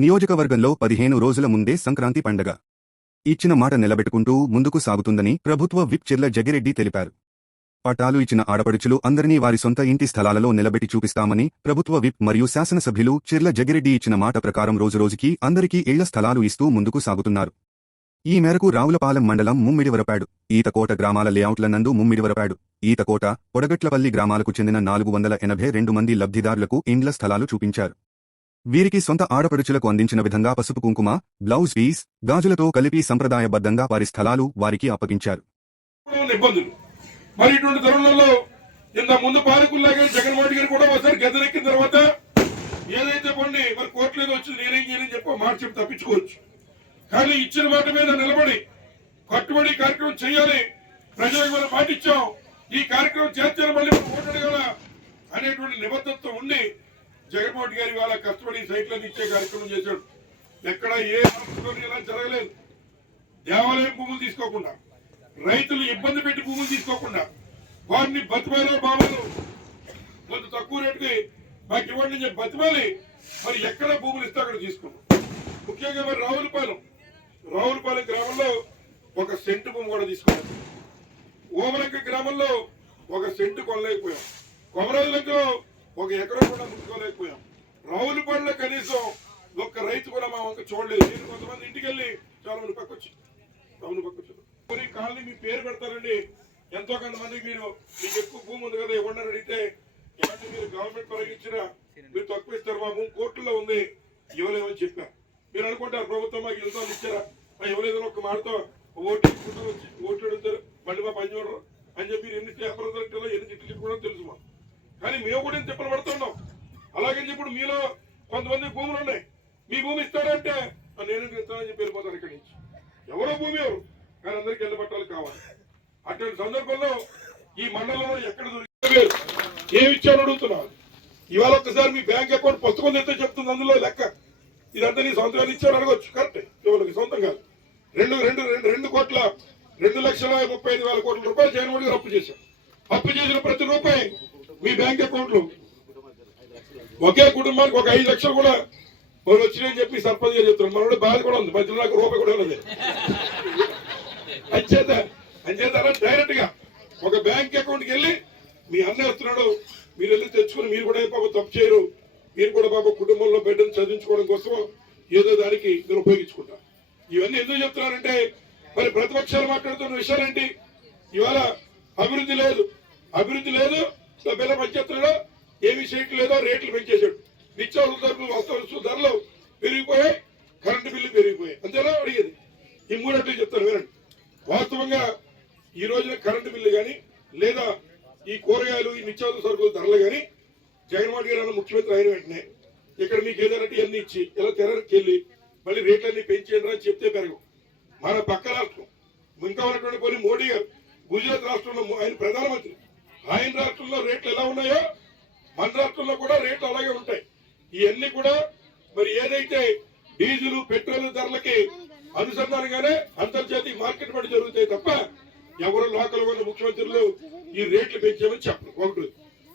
నియోజకవర్గంలో పదిహేను రోజుల ముందే సంక్రాంతి పండగ. ఇచ్చిన మాట నిలబెట్టుకుంటూ ముందుకు సాగుతుందని ప్రభుత్వ విప్ చెర్ల జగిరెడ్డి తెలిపారు. పట్టాలు ఇచ్చిన ఆడపడుచులు అందరినీ వారి సొంత ఇంటి స్థలాలలో నిలబెట్టి చూపిస్తామని ప్రభుత్వ విప్ మరియు శాసనసభ్యులు చెర్ల జగిరెడ్డి ఇచ్చిన మాట ప్రకారం రోజురోజుకీ అందరికీ ఇళ్ళ స్థలాలు ఇస్తూ ముందుకు సాగుతున్నారు. ఈ మేరకు రావులపాలెం మండలం ముమ్మిడివరపాడు ఈతకోట గ్రామాల లేఅవుట్ల నందు ముమ్మిడివరపాడు ఈతకోట పొడగట్లపల్లి గ్రామాలకు చెందిన నాలుగు వందల ఎనభై రెండు మంది లబ్ధిదారులకు ఇండ్ల స్థలాలు చూపించారు. వీరికి సొంత ఆడపడుచులకు అందించిన విధంగా పసుపు కుంకుమ బ్లౌజ్ పీస్ గాజులతో కలిపి సంప్రదాయబద్ధంగా వారి స్థలాలు వారికి అప్పగించారు. ఇబ్బందులు. మరి ఇటువంటి తరుణంలో ఇంత ముందు పాలకుల్లాగే జగన్మోహన్ గారు కూడా ఒకసారి గద్దెనెక్కిన తర్వాత ఏదైతే పండి మరి కోర్టులో వచ్చింది నేనేం చేయని చెప్పి మాట చెప్పి తప్పించుకోవచ్చు. కానీ ఇచ్చిన మాట మీద నిలబడి కట్టుబడి కార్యక్రమం చేయాలి ప్రజలకు మనం పాటించాం ఈ కార్యక్రమం చేర్చాలి మళ్ళీ ఓటడగల అనేటువంటి నిబద్ధత ఉండి జగన్మోహన్ గారి వాళ్ళ కష్టపడి సైట్లను ఇచ్చే కార్యక్రమం చేశాడు. ఎక్కడ ఏ ఇలా జరగలేదు. దేవాలయం భూములు తీసుకోకుండా రైతులు ఇబ్బంది పెట్టి భూములు తీసుకోకుండా వారిని బతిమాలో బాబులు కొంత తక్కువ రేటుకి మాకు ఇవ్వండి అని చెప్పి బతిమాలి మరి ఎక్కడ భూములు ఇస్తే అక్కడ తీసుకున్నాం ముఖ్యంగా మరి రావులపాలెం. రావులపాలెం గ్రామంలో ఒక సెంటు భూమి కూడా తీసుకున్నాం. ఓమలంక గ్రామంలో ఒక సెంటు కొనలేకపోయాం. కొమరాజులకు ఒక ఎకరం కూడా ముట్టుకోలేకపోయాం. రావులపాడులో కనీసం ఒక్క రైతు కూడా మా వంక చూడలేదు. నేను కొంతమంది ఇంటికి వెళ్ళి చాలా మంది పక్కొచ్చి అవును పక్కొచ్చి కాలనీ మీ పేరు పెడతారండి. ఎంతో కొంతమంది మీరు మీకు ఎక్కువ భూమి ఉంది కదా ఇవ్వండి అడిగితే ఏమంటే మీరు గవర్నమెంట్ పరంగా ఇచ్చిన మీరు తక్కువ ఇస్తారు మా భూమి కోర్టులో ఉంది ఇవ్వలేమని చెప్పా. మీరు అనుకుంటారు ప్రభుత్వం మాకు ఎంతో ఇచ్చారా? మా ఇవ్వలేదని ఒక మాటతో ఓటు ఓటు ఓట్లు అడుగుతారు మళ్ళీ మా పని చూడరు. అని చెప్పి ఎన్ని పేపర్లు ఎన్ని తిట్లు కూడా తెలుసు మాకు. కానీ మేము కూడా తిప్పలు పడుతున్నాం. అలాగని ఇప్పుడు మీలో కొంతమంది భూములు ఉన్నాయి. మీ భూమి ఇస్తాడంటే నేను ఇస్తానని చెప్పి వెళ్ళిపోతారు ఇక్కడి నుంచి. ఎవరో భూమి ఎవరు? కానీ అందరికి ఎల్ల కావాలి. అటువంటి సందర్భంలో ఈ మండలంలో ఎక్కడ దొరికితే ఏమి ఇచ్చారు అడుగుతున్నారు. ఇవాళ ఒక్కసారి మీ బ్యాంక్ అకౌంట్ పుస్తకం తెస్తే చెప్తుంది అందులో లెక్క. ఇదంతా నీ సొంతంగా ఇచ్చారు అడగొచ్చు కరెక్ట్. ఇవాళకి సొంతం కాదు. రెండు రెండు రెండు రెండు కోట్ల రెండు లక్షల ముప్పై ఐదు వేల కోట్ల రూపాయలు జగన్మోహన్ గారు అప్పు చేశారు. అప్పు చేసిన ప్రతి రూపాయి మీ బ్యాంక్ అకౌంట్లో ఒకే కుటుంబానికి ఒక ఐదు లక్షలు కూడా వాళ్ళు వచ్చినాయని చెప్పి సర్పంచ్ గారు చెప్తున్నారు. మనోడు బాధ కూడా ఉంది. మధ్యలో నాకు రూపాయి కూడా లేదు అంచేత అంచేత అలా డైరెక్ట్గా ఒక బ్యాంక్ అకౌంట్కి వెళ్ళి మీ అన్న వస్తున్నాడు. మీరు వెళ్ళి తెచ్చుకుని మీరు కూడా పాప తప్పు చేయరు. మీరు కూడా పాప కుటుంబంలో బిడ్డను చదివించుకోవడం కోసం ఏదో దానికి మీరు ఉపయోగించుకుంటారు ఇవన్నీ ఎందుకు చెప్తున్నారంటే మరి ప్రతిపక్షాలు మాట్లాడుతున్న విషయాలేంటి? ఇవాళ అభివృద్ధి లేదు. అభివృద్ధి లేదు. సభ్యుల పిల్ల ఏమి ఏమి చేయట్లేదో రేట్లు పెంచేశాడు. నిత్యావసర సరుకులు వస్తువులు ధరలు పెరిగిపోయాయి కరెంటు బిల్లు పెరిగిపోయాయి. అంతేనా? అడిగేది. ఈ మూడట్లు చెప్తాను వినండి. వాస్తవంగా ఈ రోజున కరెంటు బిల్లు కానీ లేదా ఈ కూరగాయలు ఈ నిత్యావసర సరుకుల ధరలు కానీ జగన్మోహన్ గారు అన్న ముఖ్యమంత్రి అయిన వెంటనే ఇక్కడ మీకు ఏదైనా ఇవన్నీ ఇచ్చి ఇలా తెరకి వెళ్ళి మళ్ళీ రేట్లన్నీ పెంచేయండి అని చెప్తే పెరగవు. మన పక్క రాష్ట్రం ఇంకా ఉన్నటువంటి కొన్ని మోడీ గారు గుజరాత్ రాష్ట్రంలో ఆయన ప్రధానమంత్రి. ఆయన రాష్ట్రంలో రేట్లు ఎలా ఉన్నాయో మన రాష్ట్రంలో కూడా రేట్లు అలాగే ఉంటాయి. ఇవన్నీ కూడా మరి ఏదైతే డీజిల్ పెట్రోల్ ధరలకి అనుసంధానంగానే అంతర్జాతీయ మార్కెట్ పడి జరుగుతాయి తప్ప ఎవరు లోకల్ ఉన్న ముఖ్యమంత్రులు ఈ రేట్లు పెంచామని చెప్పరు. ఒకటి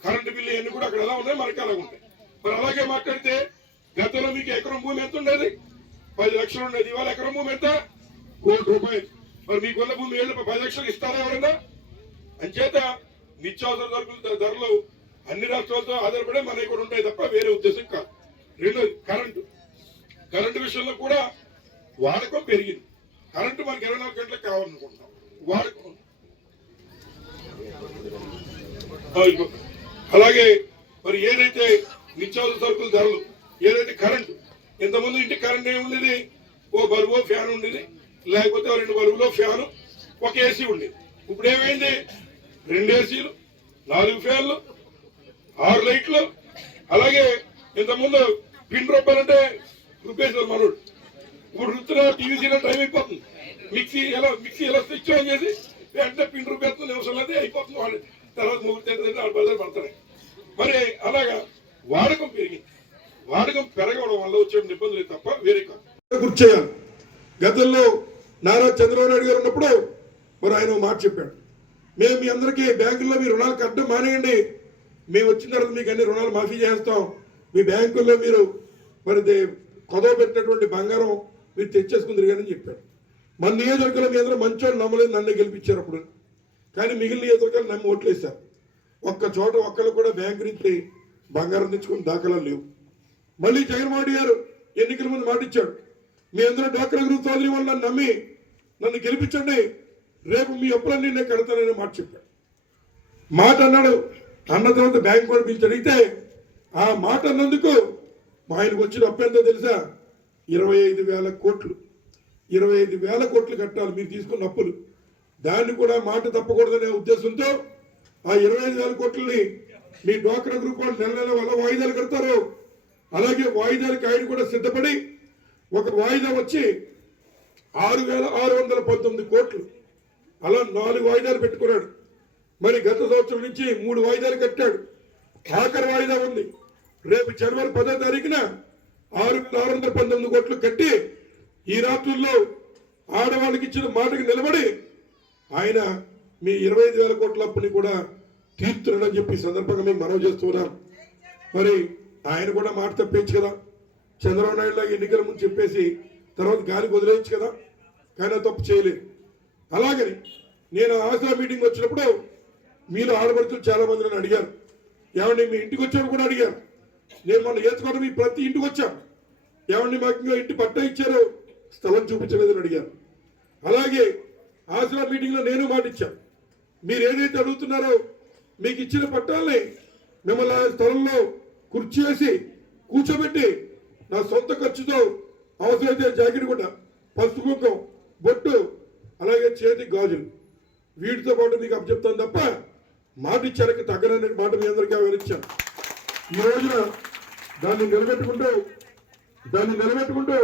కరెంటు బిల్లు ఇవన్నీ కూడా అక్కడ ఎలా ఉన్నాయి? మనకి అలాగే ఉంటాయి. మరి అలాగే మాట్లాడితే గతంలో మీకు ఎకరం భూమి ఎంత ఉండేది? పది లక్షలు ఉండేది. ఇవాళ ఎకరం భూమి ఎంత? కోటి రూపాయలు. మరి మీకున్న భూమి ఏళ్ళు పది లక్షలు ఇస్తారా ఎవరైనా అంచేత నిత్యావసర సరుకులు ధరలు అన్ని రాష్ట్రాలతో ఆధారపడే మనకి కూడా ఉంటాయి తప్ప వేరే ఉద్దేశం కాదు. రెండు కరెంటు. కరెంటు విషయంలో కూడా వాడకం పెరిగింది. కరెంటు మనకి ఇరవై నాలుగు గంటలకు కావాలనుకుంటున్నాం. వాడకం అలాగే మరి ఏదైతే నిత్యావసర సరుకుల ధరలు ఏదైతే కరెంటు ఇంతకుముందు ఇంటి కరెంట్ ఏమి ఉండేది? ఓ బల్బు ఫ్యాన్ ఉండేది. లేకపోతే రెండు బల్బులో ఫ్యాను ఒక ఏసీ ఉండేది. ఇప్పుడు ఏమైంది? రెండు ఏసీలు నాలుగు ఫ్యాన్లు ఆరు లైట్లు. అలాగే ఇంతకుముందు పిన్ రూపాయలంటే రుపేశారు మనోడు. ఇప్పుడు రుతున్న టీవీ సీరియల్ టైం అయిపోతుంది. మిక్సీ ఎలా మిక్సీ ఎలా స్విచ్ ఆన్ చేసి వెంటనే పిన్ రూపేస్తుంది నిమిషం అది అయిపోతుంది వాళ్ళు తర్వాత ముగ్గురు వాళ్ళు బదులు పడతాయి. మరి అలాగా వాడకం పెరిగింది. వాడకం పెరగడం వల్ల వచ్చే ఇబ్బందులు తప్ప వేరే కాదు. గుర్తు చేయాలి. గతంలో నారా చంద్రబాబు నాయుడు గారు ఉన్నప్పుడు మరి ఆయన మాట చెప్పాడు. మేము మీ అందరికీ బ్యాంకుల్లో మీ రుణాలు కట్టడం మానేయండి. మేము వచ్చిన తర్వాత మీకు అన్ని రుణాలు మాఫీ చేస్తాం. మీ బ్యాంకుల్లో మీరు మరి దే- కొదవ పెట్టినటువంటి బంగారం మీరు తెచ్చేసుకుని కానీ చెప్పాడు. మన నియోజకవర్గంలో మీ అందరూ మంచోళ్ళు నమ్మలేదు నన్ను గెలిపించారు అప్పుడు. కానీ మిగిలిన నియోజకవర్గాలు నమ్మి ఓట్లేశారు. ఒక్క చోట ఒక్కళ్ళు కూడా బ్యాంకు నుంచి బంగారం తెచ్చుకుని దాఖలాలు లేవు. మళ్ళీ జగన్మోహన్ రెడ్డి గారు ఎన్నికల ముందు మాట ఇచ్చాడు మీ అందరూ డాక్టర్ గురు చౌదరి వాళ్ళు నన్ను నమ్మి నన్ను గెలిపించండి. రేపు మీ అప్పులన్నీ నేను కడతానని మాట చెప్పాడు. మాట అన్నాడు. అన్న తర్వాత బ్యాంక్ కూడా పిలిచి అడిగితే ఆ మాట అన్నందుకు మా ఆయనకు వచ్చిన అప్పు ఎంతో తెలుసా? ఇరవై ఐదు వేల కోట్లు. ఇరవై ఐదు వేల కోట్లు కట్టాలి మీరు తీసుకున్న అప్పులు. దాన్ని కూడా మాట తప్పకూడదనే ఉద్దేశంతో ఆ ఇరవై ఐదు వేల కోట్లని మీ డ్వాక్రా గ్రూప్ వాళ్ళు నెల నెల వల్ల వాయిదాలు కడతారు. అలాగే వాయిదాలకు ఆయన కూడా సిద్ధపడి ఒక వాయిదా వచ్చి ఆరు వేల ఆరు వందల పంతొమ్మిది కోట్లు అలా నాలుగు వాయిదాలు పెట్టుకున్నాడు. మరి గత సంవత్సరం నుంచి మూడు వాయిదాలు కట్టాడు. ఆఖరి వాయిదా ఉంది. రేపు జనవరి పదో తారీఖున ఆరు ఆరు వందల పంతొమ్మిది కోట్లు కట్టి ఈ రాత్రుల్లో ఆడవాళ్ళకి ఇచ్చిన మాటకి నిలబడి ఆయన మీ ఇరవై ఐదు వేల కోట్ల అప్పుని కూడా తీర్చున్నాడని చెప్పి సందర్భంగా మేము మనవి చేస్తున్నాం మరి ఆయన కూడా మాట తప్పేయచ్చు కదా. చంద్రబాబు నాయుడు ఎన్నికల ముందు చెప్పేసి తర్వాత గాలికి వదిలేయచ్చు కదా. కానీ తప్పు చేయలేదు. అలాగని నేను ఆసరా మీటింగ్ వచ్చినప్పుడు మీరు ఆడపడుతులు చాలా మంది నన్ను అడిగారు. ఏమండి మీ ఇంటికి వచ్చాడు కూడా అడిగారు. నేను మొన్న ఏసుకోవడం మీ ప్రతి ఇంటికి వచ్చాను. ఏమండి మాకు ఇంకా ఇంటి పట్ట ఇచ్చారు స్థలం చూపించలేదని అడిగారు. అలాగే ఆసరా మీటింగ్లో నేను మాట ఇచ్చాను. మీరు ఏదైతే అడుగుతున్నారో మీకు ఇచ్చిన పట్టాలని మిమ్మల్ని ఆ స్థలంలో కుర్చీ వేసి కూర్చోబెట్టి నా సొంత ఖర్చుతో అవసరమైతే జాకెట్ కూడా పసుపు కుంకం బొట్టు అలాగే చేతి గాజులు. వీటితో పాటు మీకు అప్పచెప్తాను తప్ప మాట ఇచ్చారకి తగ్గనని మాట మీ అందరికీ వివరించాను ఈ రోజున దాన్ని నిలబెట్టుకుంటూ దాన్ని నిలబెట్టుకుంటూ